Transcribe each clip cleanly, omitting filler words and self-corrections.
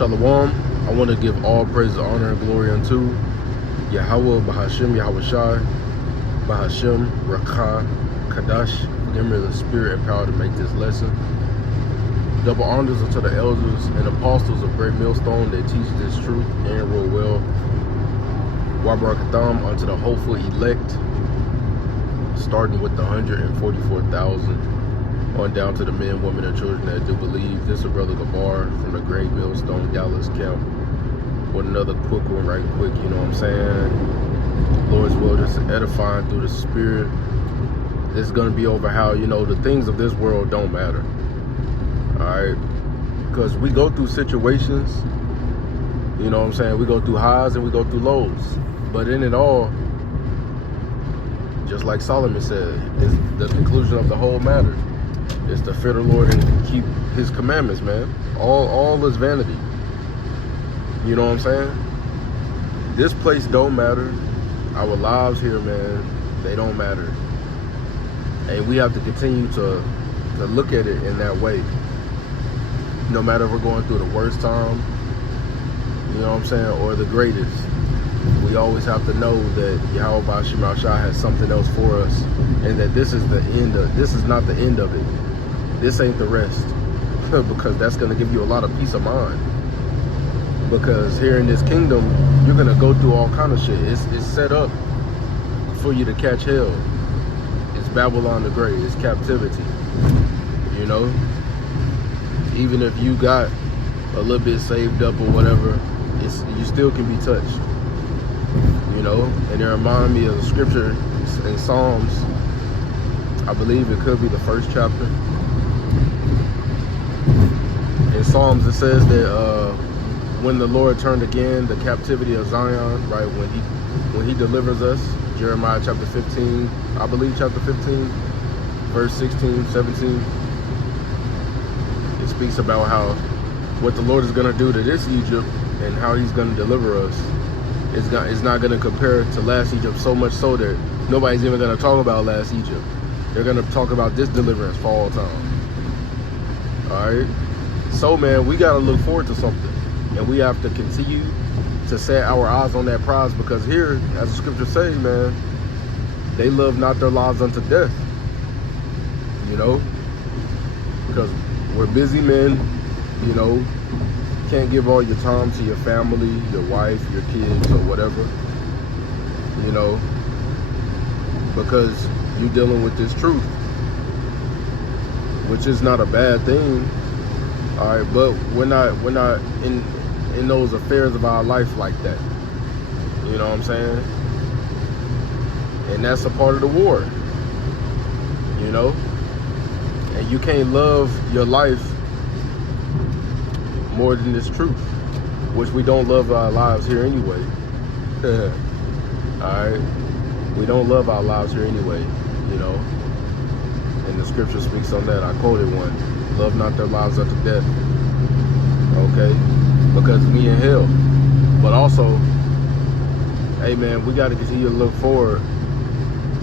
Shalom. I want to give all praise, honor, and glory unto Yahweh, Bahashim, Yahweh Shai, Bahashim, Rakah, Kadash, give me the spirit and power to make this lesson. Double honors unto the elders and apostles of Great Millstone that teach this truth and rule well. Wabarakatham unto the hopeful elect, starting with the 144,000 on down to the men, women, and children that do believe. This is Brother Gabar from the Great Millstone Dallas camp with another quick one right quick, you know what I'm saying? Lord's will, just edifying through the spirit. This is going to be over how, you know, the things of this world don't matter. Alright? Because we go through situations, you know what I'm saying? We go through highs and we go through lows. But in it all, just like Solomon said, is the conclusion of the whole matter is to fear the Lord and keep his commandments, man. All is vanity. You know what I'm saying? This place don't matter. Our lives here, man, they don't matter. And we have to continue to look at it in that way. No matter if we're going through the worst time, you know what I'm saying, or the greatest. We always have to know that Yahweh Bashim Shai has something else for us, and that this is the end of, this is not the end of it. This ain't the rest, because that's going to give you a lot of peace of mind. Because here in this kingdom, you're going to go through all kind of shit. It's set up for you to catch hell. It's Babylon the Great. It's captivity. You know? Even if you got a little bit saved up or whatever, you still can be touched. You know? And it reminded me of the scripture in Psalms. I believe it could be the first chapter. In Psalms it says that when the Lord turned again the captivity of Zion, right, when he delivers us, Jeremiah chapter 15, I believe chapter 15, verse 16, 17, it speaks about how what the Lord is going to do to this Egypt and how he's going to deliver us is not going to compare to last Egypt, so much so that nobody's even going to talk about last Egypt. They're going to talk about this deliverance for all time. All right? So, man, we got to look forward to something. And we have to continue to set our eyes on that prize, because here, as the scripture says, man, they love not their lives unto death. You know? Because we're busy men, you know, can't give all your time to your family, your wife, your kids, or whatever, you know, because you're dealing with this truth, which is not a bad thing. All right, but we're not in those affairs of our life like that. You know what I'm saying? And that's a part of the war. You know? And you can't love your life more than this truth, which we don't love our lives here anyway. Alright? We don't love our lives here anyway, you know? And the scripture speaks on that. I quoted one. Love not their lives unto death. Okay? Because me in hell. But also, hey man, we got to continue to look forward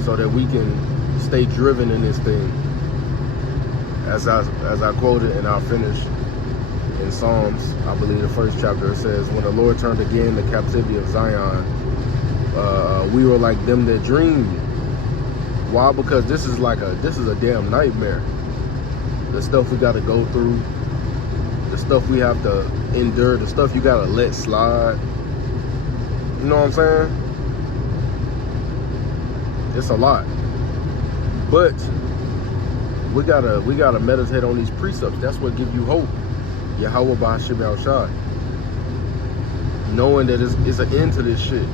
so that we can stay driven in this thing. As I quoted, and I'll finish in Psalms, I believe the first chapter, it says, when the Lord turned again the captivity of Zion, we were like them that dreamed. Why? Because this is a damn nightmare. The stuff we got to go through, the stuff we have to endure, the stuff you got to let slide. You know what I'm saying? It's a lot. But we gotta meditate on these precepts. That's what gives you hope. Yahweh Bashim Shai. Knowing that it's an end to this shit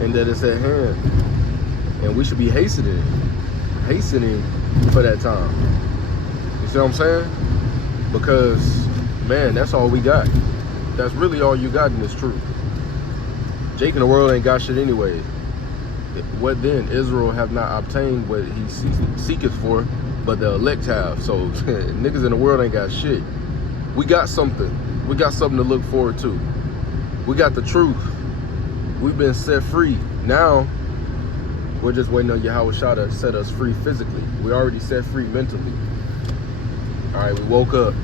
and that it's at hand. And we should be hastening for that time. You see what I'm saying? Because, man, that's all we got. That's really all you got in this truth. Jake in the world ain't got shit anyway. What then? Israel have not obtained what he seeketh for, but the elect have. So niggas in the world ain't got shit. We got something. We got something to look forward to. We got the truth. We've been set free. Now we're just waiting on Yahweh Shai to set us free physically. We already set free mentally. All right, we woke up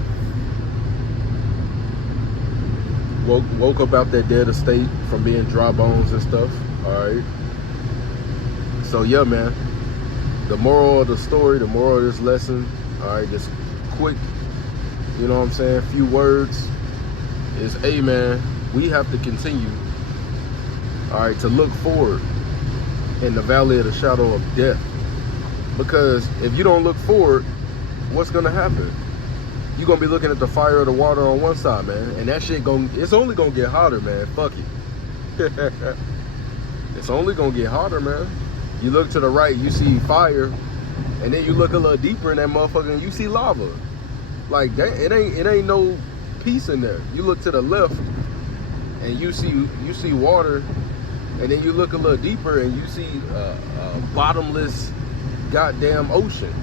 woke up out that dead estate from being dry bones and stuff. All right. So yeah, man. The moral of the story, the moral of this lesson, all right, just quick, you know what I'm saying, few words is, hey man, we have to continue, all right, to look forward in the valley of the shadow of death. Because if you don't look forward, what's gonna happen? You're gonna be looking at the fire or the water on one side, man, and that shit it's only gonna get hotter, man. Fuck it. It's only gonna get hotter, man. You look to the right, you see fire, and then you look a little deeper in that motherfucker and you see lava. Like that, it ain't no peace in there. You look to the left and you see water, and then you look a little deeper and you see a bottomless goddamn ocean,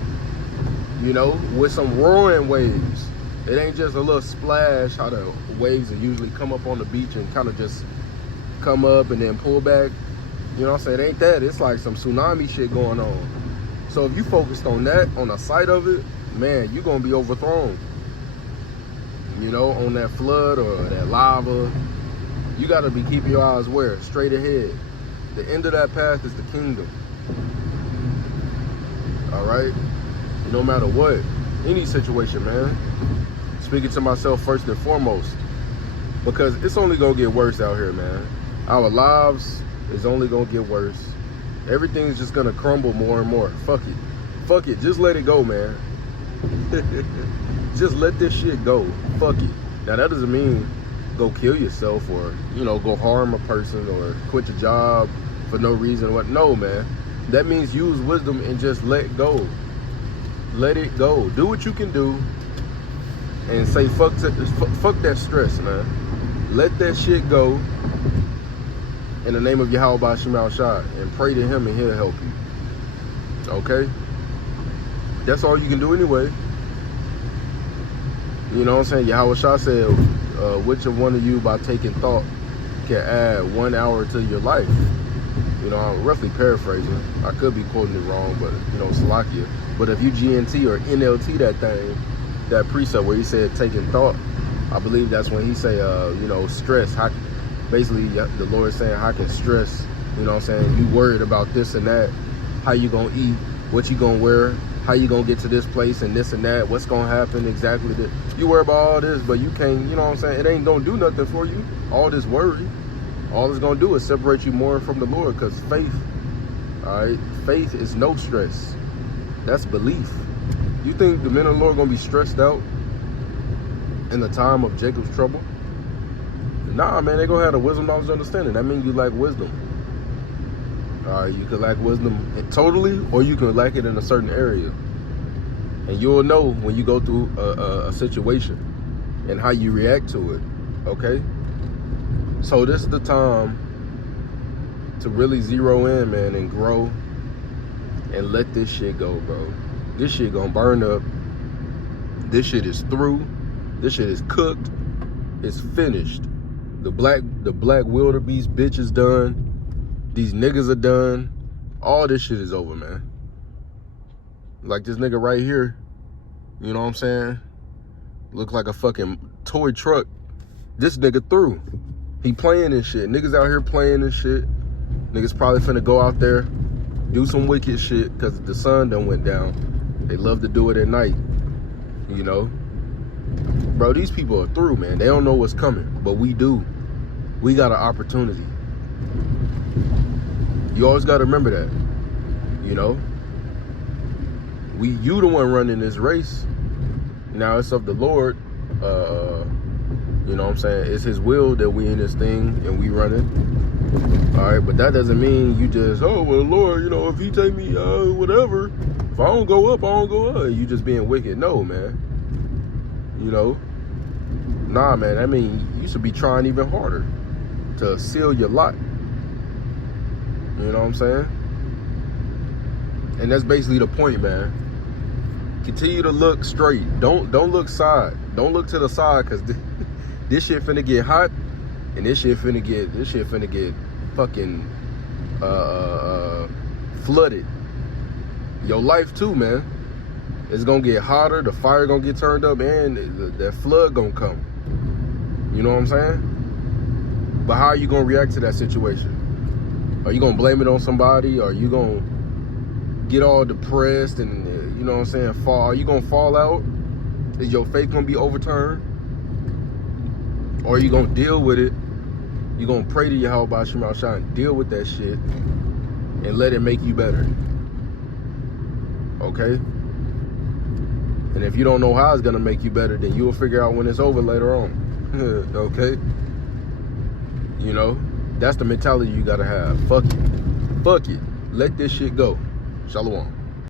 you know, with some roaring waves. It ain't just a little splash, how the waves will usually come up on the beach and kind of just come up and then pull back. You know what I'm saying? It ain't that. It's like some tsunami shit going on. So if you focused on that, on the sight of it, man, you're going to be overthrown. You know, on that flood or that lava. You got to be keeping your eyes where? Straight ahead. The end of that path is the kingdom. All right? No matter what. Any situation, man. Speaking to myself first and foremost. Because it's only going to get worse out here, man. Our lives is only gonna get worse. Everything's just gonna crumble more and more. Fuck it. Fuck it. Just let it go, man. Just let this shit go. Fuck it. Now that doesn't mean go kill yourself or, you know, go harm a person or quit your job for no reason. What? No, man. That means use wisdom and just let go. Let it go. Do what you can do and say fuck that stress, man. Let that shit go. In the name of Yahweh Bashim Al-Shad, and pray to him and he'll help you. Okay? That's all you can do anyway. You know what I'm saying? Yahweh Shah said, which of one of you by taking thought can add 1 hour to your life? You know, I'm roughly paraphrasing. I could be quoting it wrong, but, you know, Salakia. But if you GNT or NLT that thing, that precept where he said taking thought, I believe that's when he say, you know, stress. Basically, the Lord is saying, how can stress, you know what I'm saying, you worried about this and that, how you gonna eat, what you gonna wear, how you gonna get to this place and this and that, what's gonna happen exactly. You worry about all this, but you can't, you know what I'm saying, it ain't gonna do nothing for you. All this worry, all it's gonna do is separate you more from the Lord, because faith, all right, faith is no stress. That's belief. You think the men of the Lord gonna be stressed out in the time of Jacob's trouble? Nah, man, they gonna have the wisdom, knowledge, understanding. That means you lack wisdom. You could lack wisdom totally, or you can lack it in a certain area. And you'll know when you go through a situation and how you react to it, okay? So this is the time to really zero in, man, and grow and let this shit go, bro. This shit gonna burn up. This shit is through. This shit is cooked. It's finished. The black wildebeest bitch is done. These niggas are done. All this shit is over, man. Like this nigga right here, you know what I'm saying? Look like a fucking toy truck. This nigga through. He playing this shit. Niggas out here playing this shit. Niggas probably finna go out there, do some wicked shit, because the sun done went down. They love to do it at night, you know? Bro, these people are through, man. They don't know what's coming, but we do. We got an opportunity. You always got to remember that, you know? You the one running this race. Now it's of the Lord. You know what I'm saying? It's his will that we in this thing and we running. All right, but that doesn't mean you just, oh, well, Lord, you know, if he take me, whatever. If I don't go up, I don't go up. You just being wicked. No, man. You know? Nah, man, I mean, you should be trying even harder to seal your lot. You know what I'm saying? And that's basically the point, man. Continue to look straight. Don't look side. Don't look to the side, because this shit finna get hot, and this shit finna get fucking flooded. Your life too, man. It's gonna get hotter, the fire gonna get turned up, and that flood gonna come. You know what I'm saying? But how are you gonna react to that situation? Are you gonna blame it on somebody? Are you gonna get all depressed and, you know what I'm saying, fall? Are you gonna fall out? Is your faith gonna be overturned? Or are you gonna deal with it? You're gonna pray to Yahweh Shema Shine, deal with that shit, and let it make you better. Okay? And if you don't know how it's gonna make you better, then you'll figure out when it's over later on. Okay? You know, that's the mentality you gotta have. Fuck it. Fuck it. Let this shit go. Shalom.